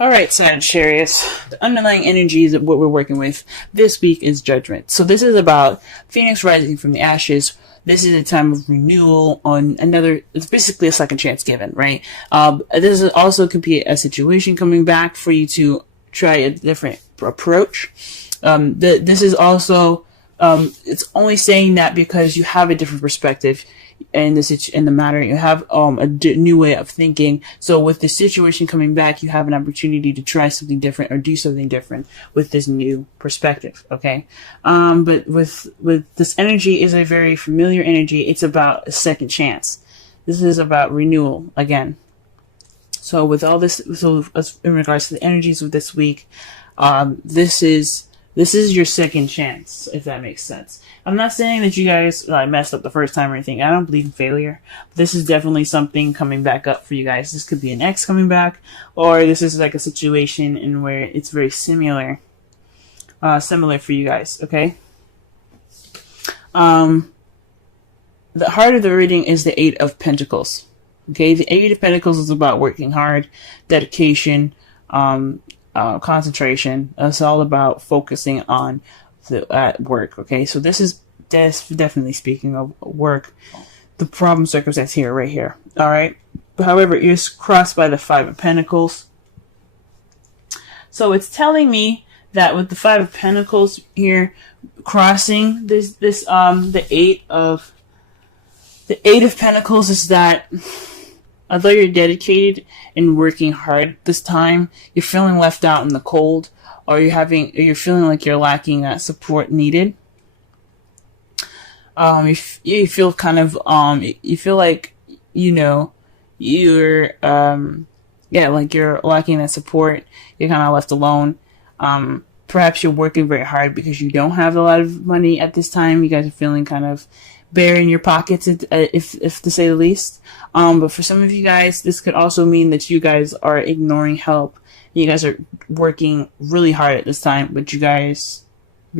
All right, Sagittarius. The underlying energies of what we're working with this week is judgment. So this is about Phoenix rising from the ashes. This is a time of renewal on another, it's basically a second chance given, right? This is also could be a situation coming back for you to try a different approach. This is also, it's only saying that because you have a different perspective in the matter. You have a new way of thinking. So with the situation coming back, you have an opportunity to try something different or do something different with this new perspective. Okay. But with this energy is a very familiar energy. It's about a second chance. This is about renewal again. So with all this, so in regards to the energies of this week, this is your second chance, if that makes sense. I'm not saying that you guys messed up the first time or anything. I don't believe in failure. This is definitely something coming back up for you guys. This could be an ex coming back, or this is like a situation in where it's very similar for you guys. Okay. The heart of the reading is the Eight of Pentacles. Okay, the Eight of Pentacles is about working hard, dedication, concentration. It's all about focusing on at work. Okay, so this is definitely speaking of work. The problem circumstance here, right here. All right. However, it's crossed by the Five of Pentacles. So it's telling me that with the Five of Pentacles here crossing the Eight of Pentacles is that although you're dedicated and working hard this time, you're feeling left out in the cold, or you're feeling like you're lacking that support needed. You feel kind of you feel like you're like you're lacking that support. You're kind of left alone. Perhaps you're working very hard because you don't have a lot of money at this time. You guys are feeling kind of bare in your pockets, if to say the least. But for some of you guys, this could also mean that you guys are ignoring help. You guys are working really hard at this time, but you guys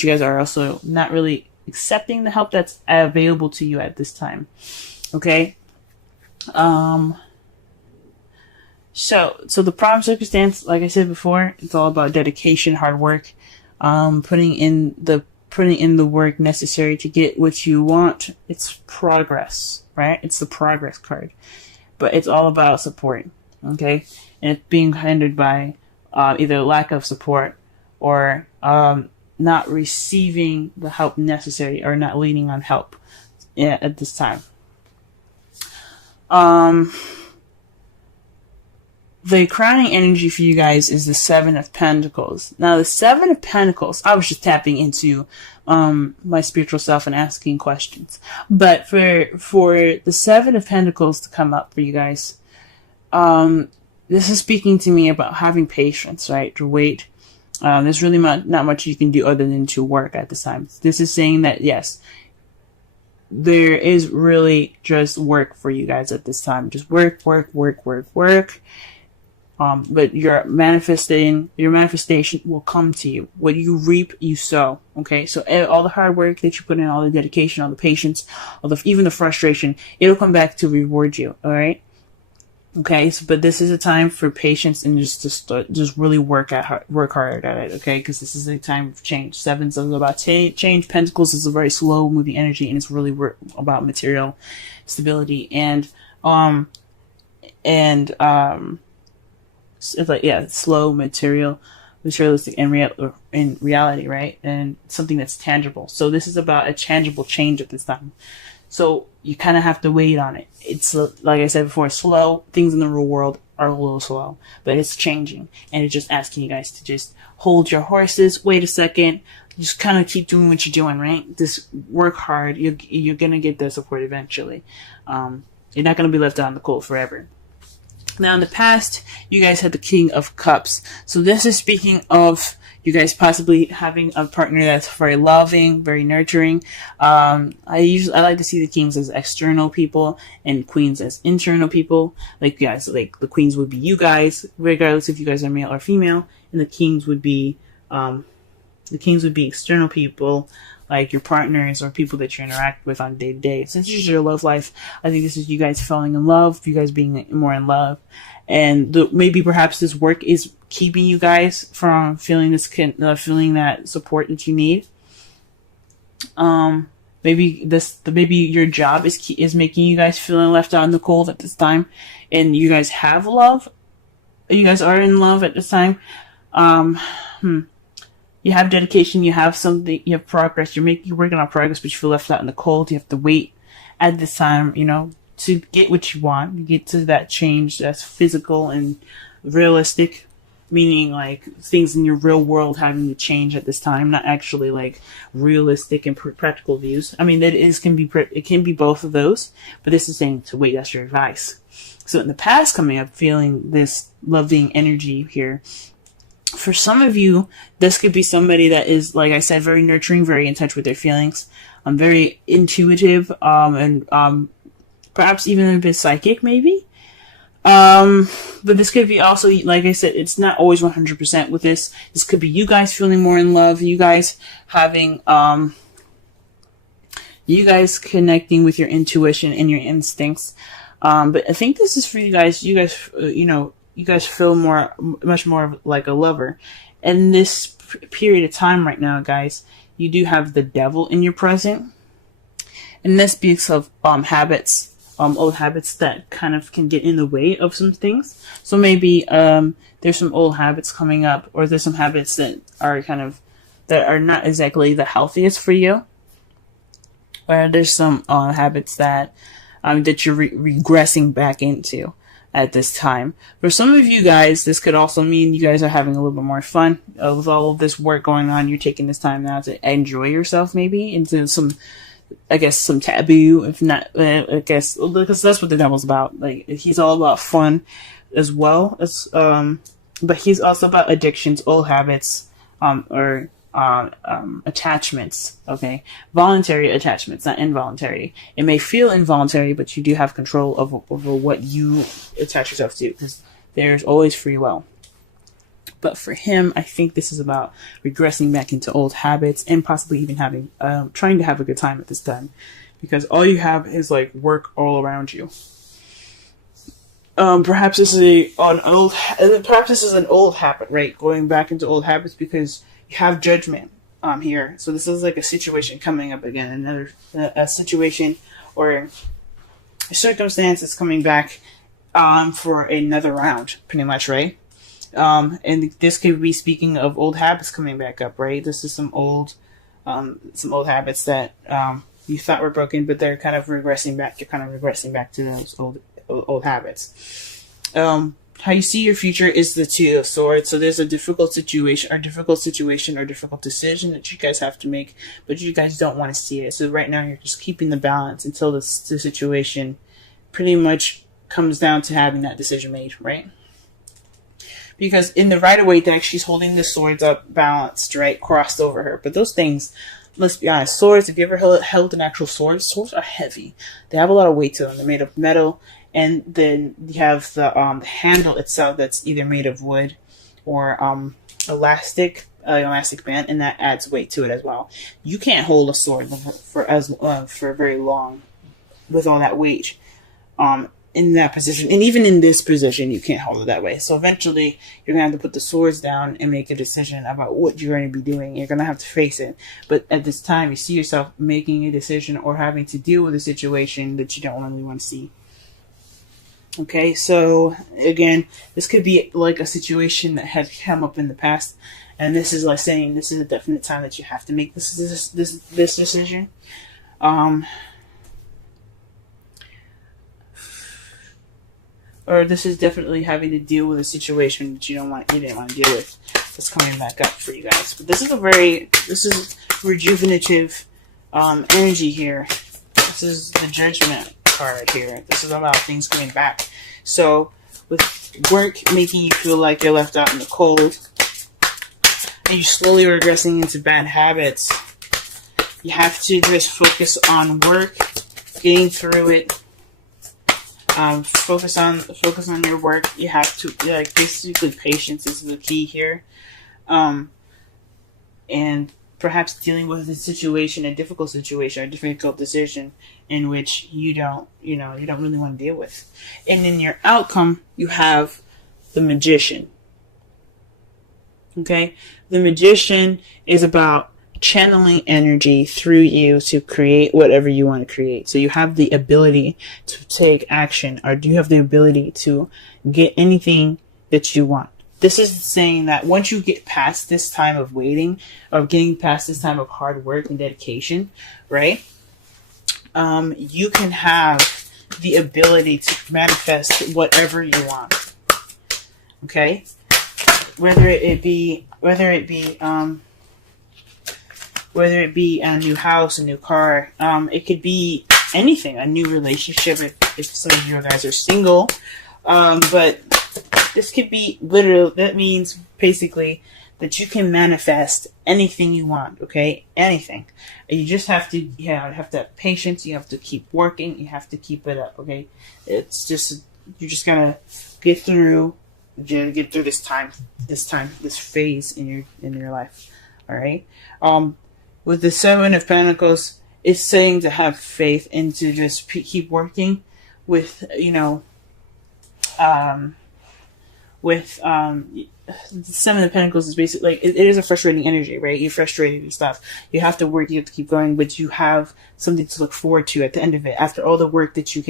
are also not really accepting the help that's available to you at this time. Okay. So the problem circumstance, like I said before, it's all about dedication, hard work, putting in the work necessary to get what you want. It's progress, right? It's the progress card, but it's all about support. Okay. And it's being hindered by, either lack of support or, not receiving the help necessary or not leaning on help at this time. The crowning energy for you guys is the Seven of Pentacles. Now, the Seven of Pentacles, I was just tapping into my spiritual self and asking questions. But for the Seven of Pentacles to come up for you guys, this is speaking to me about having patience, right? To wait. There's really not much you can do other than to work at this time. This is saying that, yes, there is really just work for you guys at this time. Just work. But your manifestation will come to you. What you reap, you sow. Okay, so all the hard work that you put in, all the dedication, all the patience, even the frustration, it'll come back to reward you. All right. Okay, so, but this is a time for patience and just really work hard at it. Okay, because this is a time of change. Sevens is about change. Pentacles is a very slow moving energy, and it's really about material stability and it's like, yeah, slow materialistic in reality, right? And something that's tangible. So this is about a tangible change at this time. So you kind of have to wait on it. It's, like I said before, slow. Things in the real world are a little slow, but it's changing. And it's just asking you guys to just hold your horses, wait a second, just kind of keep doing what you're doing, right? Just work hard. You're going to get the support eventually. You're not going to be left out in the cold forever. Now, in the past, you guys had the King of Cups. So this is speaking of you guys possibly having a partner that's very loving, very nurturing. I like to see the kings as external people and queens as internal people. Like, guys, like the queens would be you guys, regardless if you guys are male or female, and the kings would be external people, like your partners or people that you interact with on day to day. Since this is your love life, I think this is you guys falling in love, you guys being more in love, And maybe perhaps this work is keeping you guys from feeling feeling that support that you need. Maybe your job is making you guys feeling left out in the cold at this time, and you guys have love. You guys are in love at this time. You have dedication. You have something. You have progress. You're working on progress, but you feel left out in the cold. You have to wait at this time, to get what you want, to get to that change that's physical and realistic, meaning like things in your real world having to change at this time, not actually like realistic and practical views. I mean, it can be both of those, but this is saying to wait. That's your advice. So in the past coming up, feeling this loving energy here. For some of you, this could be somebody that is, like I said, very nurturing, very in touch with their feelings, very intuitive, and perhaps even a bit psychic, maybe. But this could be also, like I said, it's not always 100% with this. This could be you guys feeling more in love, you guys having, you guys connecting with your intuition and your instincts. But I think this is for you guys. You guys feel much more like a lover. And this period of time right now, guys, you do have the devil in your present. And this speaks of habits. Old habits that kind of can get in the way of some things. So maybe there's some old habits coming up, or there's some habits that are not exactly the healthiest for you, or there's some habits that you're regressing back into at this time. For some of you guys, this could also mean you guys are having a little bit more fun with all of this work going on. You're taking this time now to enjoy yourself, maybe into some taboo, if not, because that's what the devil's about. Like, he's all about fun as well as, but he's also about addictions, old habits, or attachments. Okay, voluntary attachments, not involuntary. It may feel involuntary, but you do have control over what you attach yourself to, because there's always free will. But for him, I think this is about regressing back into old habits and possibly even having, trying to have a good time at this time, because all you have is like work all around you. Perhaps this is an old habit, right? Going back into old habits because you have judgment, here. So this is like a situation coming up again, a situation or a circumstance is coming back, for another round, pretty much, right? And this could be speaking of old habits coming back up, right? This is some old habits that, you thought were broken, but they're kind of regressing back. You're kind of regressing back to those old habits. How you see your future is the Two of Swords. So there's a difficult situation or difficult decision that you guys have to make, but you guys don't want to see it. So right now you're just keeping the balance until the situation pretty much comes down to having that decision made, right? Because in the Rider-Waite deck, she's holding the swords up balanced, right? Crossed over her. But those things, let's be honest, swords, if you ever held an actual sword, swords are heavy. They have a lot of weight to them. They're made of metal. And then you have the handle itself that's either made of wood or elastic band, and that adds weight to it as well. You can't hold a sword for very long with all that weight. In that position, and even in this position, you can't hold it that way. So eventually, you're gonna have to put the swords down and make a decision about what you're going to be doing. You're gonna have to face it. But at this time, you see yourself making a decision or having to deal with a situation that you don't really want to see. Okay, so again, this could be like a situation that has come up in the past, and this is like saying this is a definite time that you have to make this decision. Or this is definitely having to deal with a situation that you didn't want to deal with. That's coming back up for you guys. But this is rejuvenative energy here. This is the Judgment card here. This is about things coming back. So with work making you feel like you're left out in the cold, and you're slowly regressing into bad habits, you have to just focus on work, getting through it. Focus on your work. You have to, basically patience is the key here. And perhaps dealing with a situation, a difficult situation, a difficult decision in which you don't really want to deal with. And in your outcome, you have the Magician. Okay? The Magician is about channeling energy through you to create whatever you want to create. So you have the ability to take action, or do you have the ability to get anything that you want? This is saying that once you get past this time of waiting, or getting past this time of hard work and dedication, right? You can have the ability to manifest whatever you want. Okay? Whether it be a new house, a new car, it could be anything, a new relationship if some of you guys are single. But this could be literal. That means basically that you can manifest anything you want, okay? Anything. You just have to, have to have patience. You have to keep working. You have to keep it up, okay? It's just, you just gotta get through this phase in your life, all right? With the Seven of Pentacles, it's saying to have faith and to just keep working with, the Seven of Pentacles is basically like, it is a frustrating energy, right? You're frustrated and stuff. You have to work, you have to keep going, but you have something to look forward to at the end of it. After all the work that you're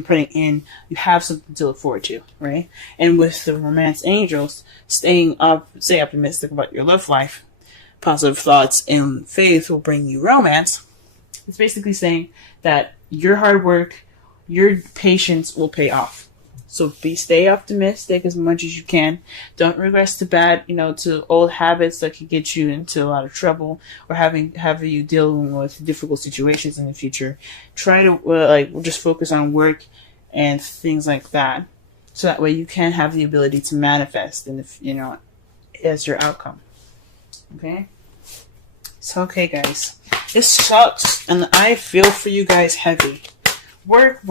putting in, you have something to look forward to, right? And with the Romance Angels, stay optimistic about your love life. Positive thoughts and faith will bring you romance. It's basically saying that your hard work, your patience will pay off. So stay optimistic as much as you can. Don't regress to old habits that could get you into a lot of trouble, or have you dealing with difficult situations in the future. Try to just focus on work and things like that, so that way you can have the ability to manifest as your outcome. Okay. So okay, guys, this sucks, and I feel for you guys heavy. Work.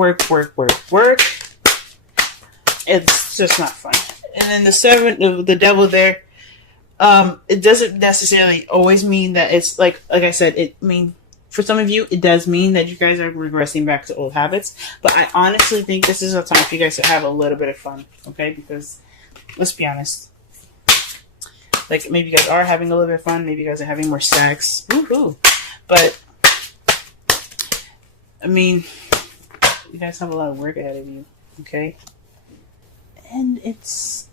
It's just not fun. And then the devil there, it doesn't necessarily always mean that it's like I said, for some of you, it does mean that you guys are regressing back to old habits. But I honestly think this is a time for you guys to have a little bit of fun, okay? Because, let's be honest, like, maybe you guys are having a little bit of fun, maybe you guys are having more sex, woohoo! But, you guys have a lot of work ahead of you, okay? And it's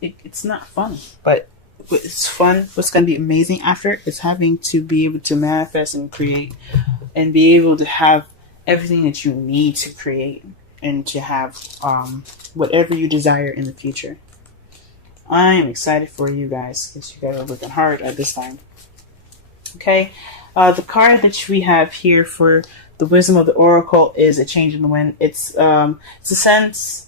not fun, but it's fun. What's going to be amazing after is having to be able to manifest and create, and be able to have everything that you need to create, and to have whatever you desire in the future. I am excited for you guys, because you guys are working hard at this time. Okay, the card that we have here for the Wisdom of the Oracle is a change in the wind. It's a sense.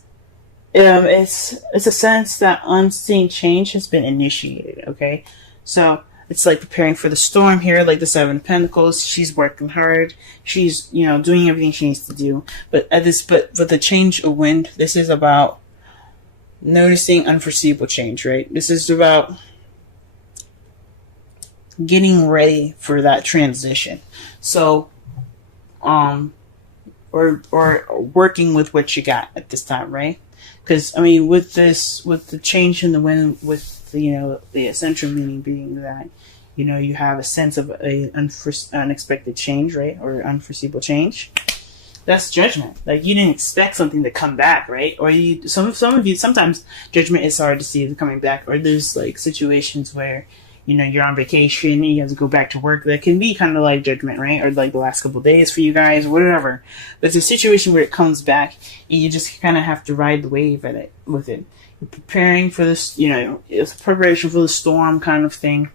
It's a sense that unseen change has been initiated, okay? So, it's like preparing for the storm here, like the Seven of Pentacles. She's working hard. She's, doing everything she needs to do. But for the change of wind, this is about noticing unforeseeable change, right? This is about getting ready for that transition. So, or working with what you got at this time, right? Because, with the change in the wind, with the essential meaning being that, you have a sense of unexpected change, right? Or unforeseeable change. That's judgment. Like, you didn't expect something to come back, right? Or some of you, sometimes judgment is hard to see it coming back. Or there's like situations where, you're on vacation and you have to go back to work. That can be kind of like judgment, right? Or like the last couple of days for you guys, whatever. But it's a situation where it comes back and you just kind of have to ride the wave with it. You're preparing for this, it's a preparation for the storm kind of thing.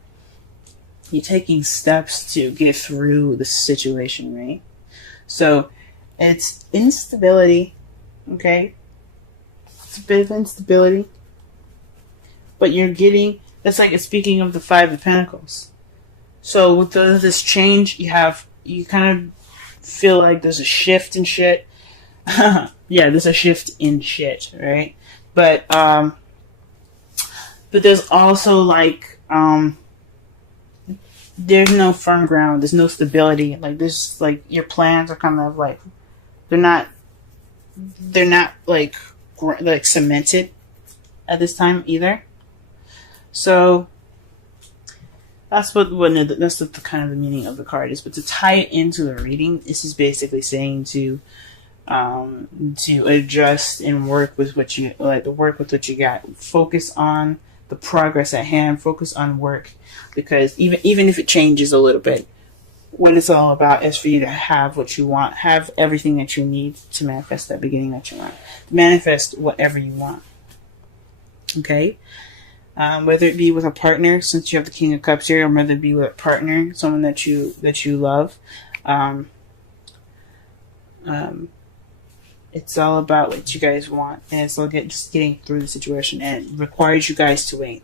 You're taking steps to get through the situation, right? So, it's instability, okay? It's a bit of instability. But it's like it's speaking of the Five of Pentacles. So with this change, you kind of feel like there's a shift in shit. Yeah, there's a shift in shit, right? But there's also like, there's no firm ground. There's no stability. Like, there's like, your plans are kind of like, they're not like cemented at this time either. So that's what that's what the kind of the meaning of the card is. But to tie it into the reading, this is basically saying to adjust and work with what you got. Focus on the progress at hand. Focus on work, because even if it changes a little bit, what it's all about is for you to have what you want, have everything that you need to manifest that beginning that you want, manifest whatever you want. Okay. Whether it be with a partner, since you have the King of Cups here, or whether it be with a partner, someone that you love, it's all about what you guys want, and it's all just getting through the situation, and it requires you guys to wait.